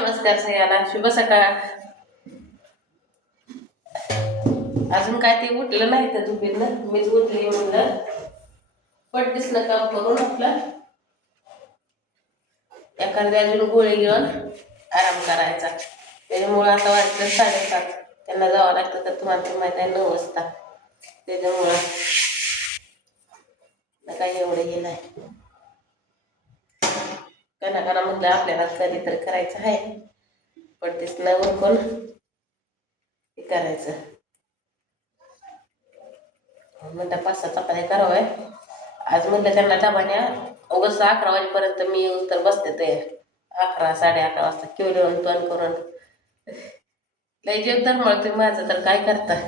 नमस्कार सगळ्याला, शुभ सकाळ. अजून काय ते उठलं नाही तर झोपेतनं मीच उठले म्हणलं पट दिसलं काम करून आपला एखाद्या अजून गोळी घेऊन आराम करायचा. त्याच्यामुळं आता वाजलं 7:30, त्यांना जावं लागतं तर तुम्हाला तर माहिती आहे 9 वाजता. त्याच्यामुळं काही एवढं हे नाही, कना म्हटलं आपल्याला कधी तर करायचं आहे. पण तेच न उरकून हे करायचं म्हणलं 5-6 चपात्या कराव्या. आज म्हणलं त्यांना डबान्या उगाच 11 वाजेपर्यंत मी येऊन तर बसते ते 11-11:30 वाजता केवढं तोंड करून लय जेव तर म्हणते माझं तर काय करता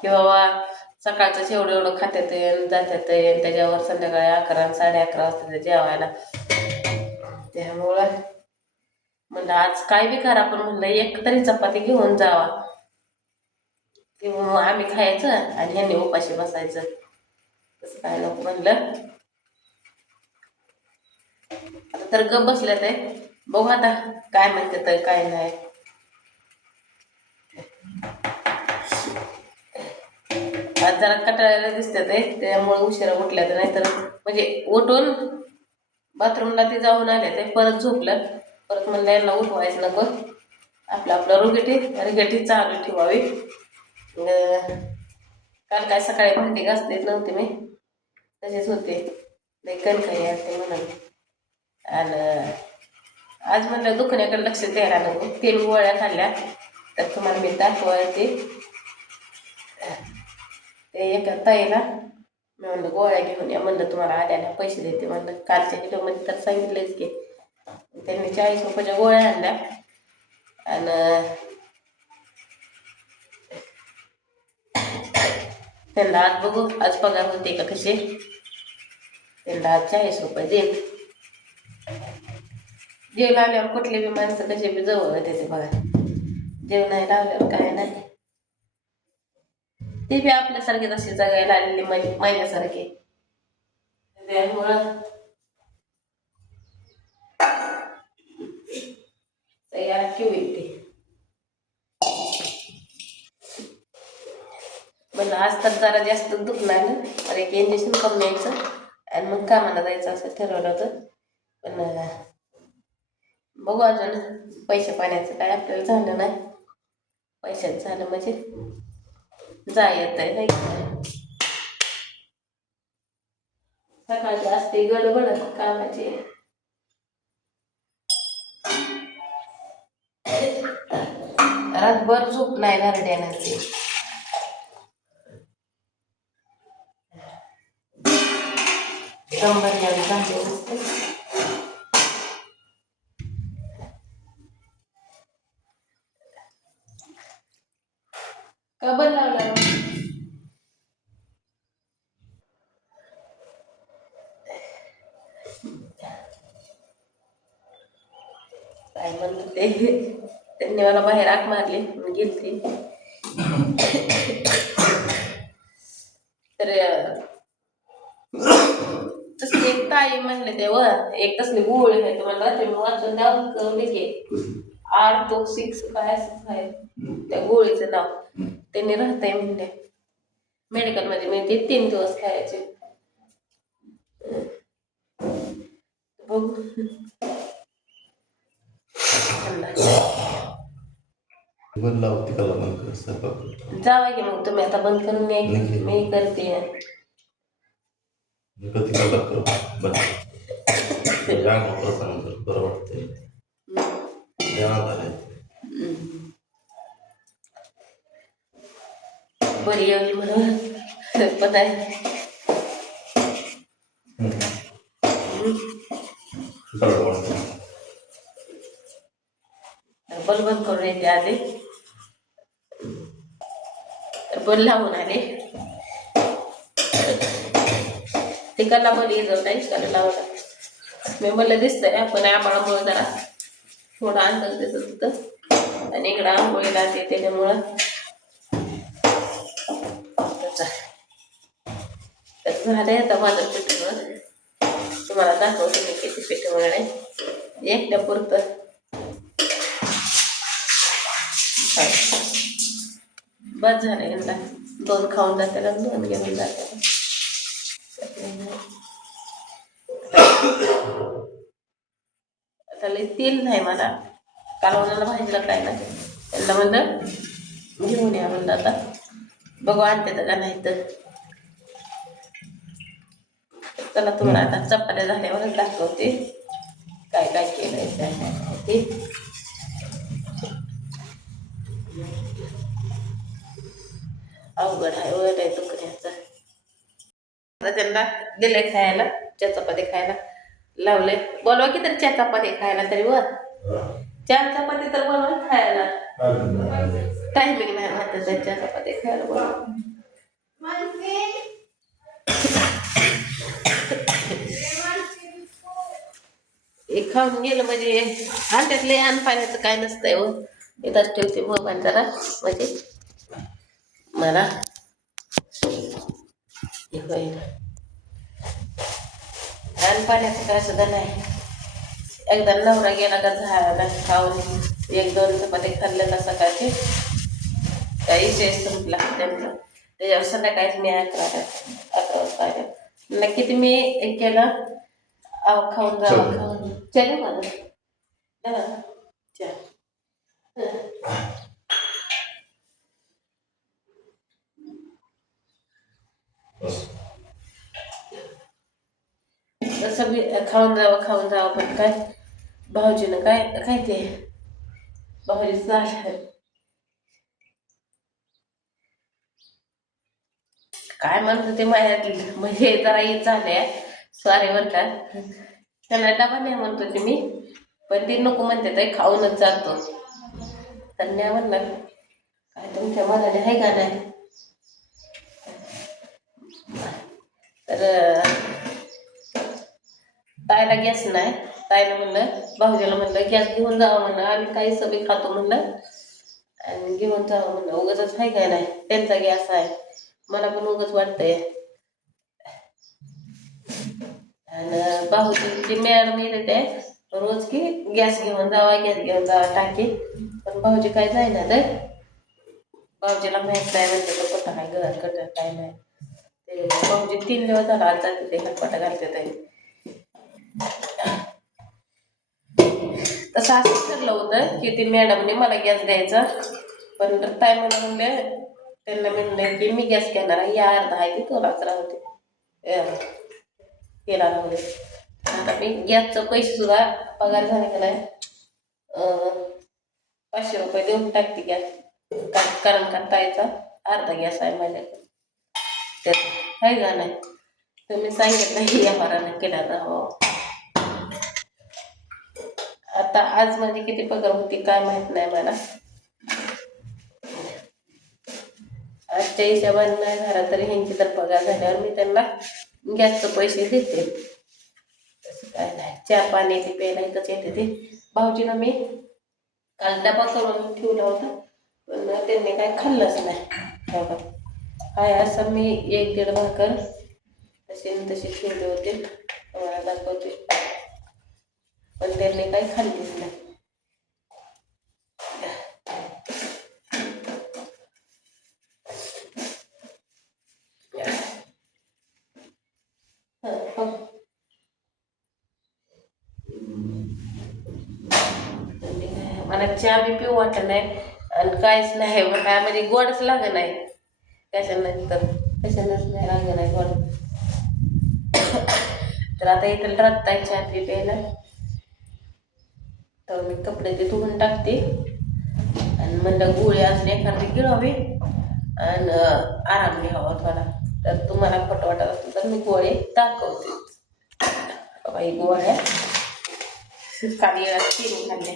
की बाबा सकाळचं एवढं एवढं खात्यात जात्यात त्याच्यावर संध्याकाळी 11-11:30 वाजता ते जेवायला. त्यामुळं म्हणलं आज काय बी करा पण म्हणलं एक तरी चपाती घेऊन जावा, किंवा आम्ही खायचं आणि ह्यांनी उपाशी बसायचं. तसं काय नको म्हणलं. आता तर गप बसल्या ते बघू आता काय म्हणते तर काय नाही. आज जरा कटाळायला दिसतात त्यामुळे उशिरा उठल्या तर, नाहीतर म्हणजे उठून बाथरूमला ते जाऊन आले ते परत झोपलं. परत म्हणलं यांना उठवायचं नको, आपलं आपलं रुगेटी चालू ठेवावी. काल काय सकाळी भांडी घासते नव्हते मी, तसेच होते लई कणकणी असते म्हणून. आणि आज म्हणलं दुखण्याकडे लक्ष द्यायला नको, 3 गोळ्या खाल्ल्या तर तुम्हाला मी दाखवायचे. ते एका ताईला मी म्हणलं गोळ्या घेऊन या, म्हणलं तुम्हाला आल्याला पैसे देते म्हणलं. कालच्या किलोमध्ये तर सांगितलंच की त्यांनी 40 रुपयाच्या गोळ्या आणल्या. आणि त्यांना आज बघू आज पगार होते का कसे. त्यांना आज 40 रुपये देत. जेव लावल्यावर कुठले बी माणसं कसे बी जवळ होते ते बघा, जेव नाही लावल्यावर काय नाही. ते बी आपल्यासारखे तसे जगायला आलेले महिन्यासारखे. त्यामुळं तयार ठेवू येते म्हणलं. आज तर जरा जास्त दुखणार ना, तर एक इंजेक्शन करून न्यायचं आणि मग कामाला जायचं असं ठरवलं होतं. पण बघू अजून पैसे पाण्याचं काय आपल्याला झालं नाही. पैशाचं झालं म्हणजे येत आहे नाही. सकाळची असते गडबड कामाची. रातभर झोप नाही घरड्यानाची. कंबर यावी चांगली नसते. कबर लावला काय म्हणलं ते, त्यांनी मला बाहेर आक मारली गेलती. तर तसली एक ताई म्हणले तेव्हा एक तसली गोळी आहे तुम्हाला ते वाचून द्यावं की 8-6 काय असं आहे त्या गोळीचं नाव. त्यांनी राहतंय म्हणले मेडिकल मध्ये मिळते, 3 दिवस खायचे. बघू बंद लावते का बंद कर जावा की मग तुम्ही आता बंद करून मी करते. कधी का कर बंद या मोटर सांग बरं वाटतंय बरी येऊली म्हणून पण आहे. बल बंद करून येते आधी बल लावून आले तिकडला बल ये जाऊ नाही त्याला लावला. मी म्हणलं दिसतंय आपण आम्हालामुळे जरा थोडा अंदाज दिसत होतं आणि इकडं आंघोळीला ते त्याच्यामुळं झालंय. आता माझं पीठ तुम्हाला दाखवते मी किती पीठ वगैरे एकट्या पुरतं बस झालं यांना 2 खाऊन जाते 2 घेऊन जाते आता लई तेल नाही मला कालवणाला भाजीला काय नाही त्यांना म्हणलं घेऊन या म्हणलं आता बघू आणते का नाही तर चला तुम्हाला आता चपात्या झाल्यावरच दाखवते काय काय केलंय ते अवघड आहे वड आहे तुकड्याचा त्यांना दिले खायला चपाती खायला लावले बोलवा की तरी चपाती खायला तरी वर 4 चपाती तर बनवा खायला टायमिंग नाही म्हणतात त्यांच्या चपाती खायला बोलवा एक खाऊन गेलं म्हणजे त्यातले अन्न पाण्याचं काय नसतंय हो इथंच ठेवते मोबाईल जरा म्हणजे मला होईल अन्न पाण्याचं काय सुद्धा नाही एकदा नवरा गेला का झाला खाऊन 1-2 चपाती खाल्लं का सकाळची काही विषय संपला त्यांचा त्याच्यावर संध्याकाळीच मी 11 वाजता नक्की ते मी केलं खाऊन जावं खाऊन चल माझं चल तसं मी खाऊन जावं पण काय भाऊजीनं काय काय ते भाऊजी काय म्हणत होते माझ्यातली म्हणजे जरा येत झाले स्वारीवर का त्यांना डबा नाही म्हणत होते मी पण ती नको म्हणते ताई खाऊनच जातो तर नाही म्हणलं काय तुमच्या मनाने आहे का नाही तर ताईला गॅस नाही ताईला म्हणलं भाऊजीला म्हणलं गॅस घेऊन जावं म्हणलं आम्ही काही सगळी खातो म्हणलं आणि घेऊन जावं म्हणलं उगाचच आहे काय नाही त्यांचा गॅस आहे मला पण उगाच वाटतंय आणि भाऊजी मॅडम येते ते रोज की गॅस घेऊन जावा टाकी पण भाऊजी काय जाईना तर भाऊजीला माहित नाही म्हणते तो कुठं काय घर कट काय नाही ते भाऊजी 3 दिवस झाला आज जाते ते हटपटा घालते ताई तसं असं ठरलं होतं की ती मॅडमने मला गॅस द्यायचा पण ताई मला म्हणले त्यांना म्हणले की मी गॅस घेणार या अर्धा आहे की तुलाच राहते केला राहते आता मी गॅसचं पैसे सुद्धा पगार झाले का नाही 500 रुपये देऊन टाकते गॅस कारण का ताईचा अर्धा गॅस आहे माझ्याकडे त्यात आहे का नाही तुम्ही सांगितलं या व्यवहारानं केला राहावं आता आज माझी किती पगार होती काय माहित नाही मला आजच्या हिशोबाने नाही झाला तरी ह्यांची तर पगार झाल्यावर मी त्यांना गॅसचे पैसे देते तसं काय नाही चहा पाणी ते प्यायला इथंच येते ते भाऊजीला मी काल डबा करून ठेवला होता पण त्यांनी काय खाल्लंच नाही काय असं मी 1-1.5 भाकर तशी ठेवले होते तुम्हाला दाखवते पण त्यांनी काही खाल्लीच नाही मला चहा बी पिऊ वाटत नाही आणि काहीच नाही काय म्हणजे गोडच लागत नाही कशानं तर कशानंच नाही लागत नाही गोड तर आता इथं राहताय चहा बी प्यायला तर मी कपडे ते धुवून टाकते आणि म्हणलं गोळी असली एखादी गिळावी आणि आराम घ्यावा थोडा तर तुम्हाला खोटं वाटत असेल तर मी गोळे दाखवते बाई गोळ्या काली 3 खाल्ले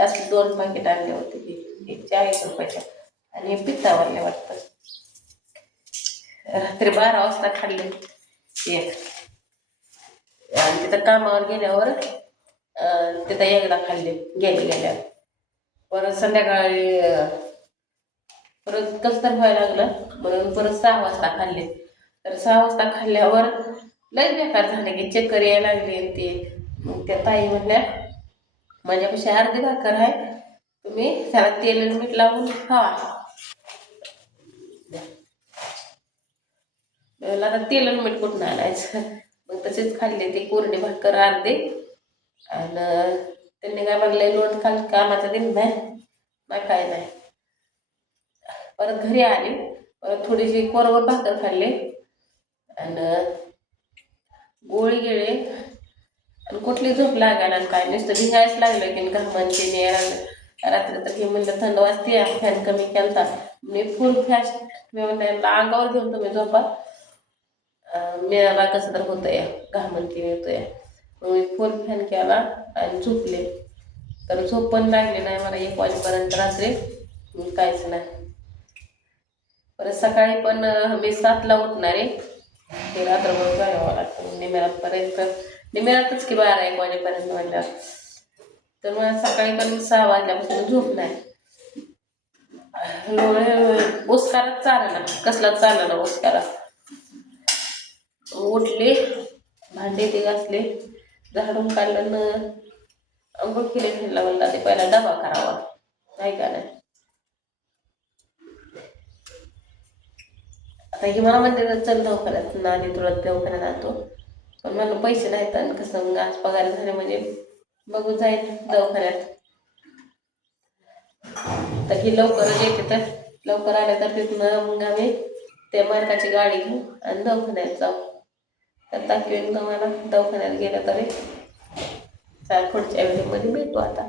असले 2 पॅकेट आणले होते ते 40 रुपयाच्या आणि पित्तावरले वाटतं रात्री 12 वाजता खाल्ले एक आणि तिथं कामावर गेल्यावर तिथं एकदा खाल्ले गेल्या परत संध्याकाळी परत कसं तर व्हायला लागलं म्हणून परत 6 वाजता खाल्ले तर 6 वाजता खाल्ल्यावर लय बेकार झाले की चक्कर यायला लागले ते मग त्या ताई म्हणल्या माझ्यापाशी अर्धी भाकर आहे, तुम्ही त्याला तेल आणि मीठ लावून खावा. मला आता तेल आणि मीठ कुठून आणायचं, मग तसेच खाल्ले ते कोरडे भाकर अर्धे. आणि त्यांनी काय म्हणलंय लोट खाल कामाचा दिन नाही काय नाही. परत घरी आली, परत थोडीशी कोरवर भाकर खाल्ली आणि गोळी गेले आणि कुठली झोप लागायला काय नुसतं भिंगायच लागलं की घामांची नेर रात्री तर हे म्हणलं थंड वाजते फॅन कमी केलता मी फुल फॅस्ट मी म्हणलं अंगावर घेऊन तुम्ही झोपा मेळाला कसं तर होतंय घामंती येतोय मग मी फुल फॅन केला आणि झोपले तर झोप पण लागली नाही मला 1 वाजेपर्यंत रात्री काहीच नाही. परत सकाळी पण मी 7ला उठणार आहे ते रात्रभर जागावं लागतं निमेरातपर्यंत निमेरातच की 12-1 वाजेपर्यंत म्हणल्यावर तर मला सकाळी पण 6 वाजल्यापासून झोप नाही. ओस्कारात चालला कसलाच चालला ना ओस्कारा. उठले भांडे ते घासले झाडून काढलं न अंघोळ केले ठेवला म्हणला ते पहिला डबा करावा नाही का नाही. आता ही मला म्हणते चल दवाखान्यात नानी तुला दवाखान्यात आणतो पण मला पैसे नाहीत आणि कसं मग आज पगार झाले म्हणजे बघू जाईल दवाखान्यात. तर ही लवकरच येते तर लवकर आले तर तिथनं मग आम्ही त्या मार्काची गाडी घेऊ आणि दवाखान्यात जाऊ. तर दाखवेन तुम्हाला दवाखान्यात गेलं तरी पुढच्या व्हिडिओमध्ये भेटू आता.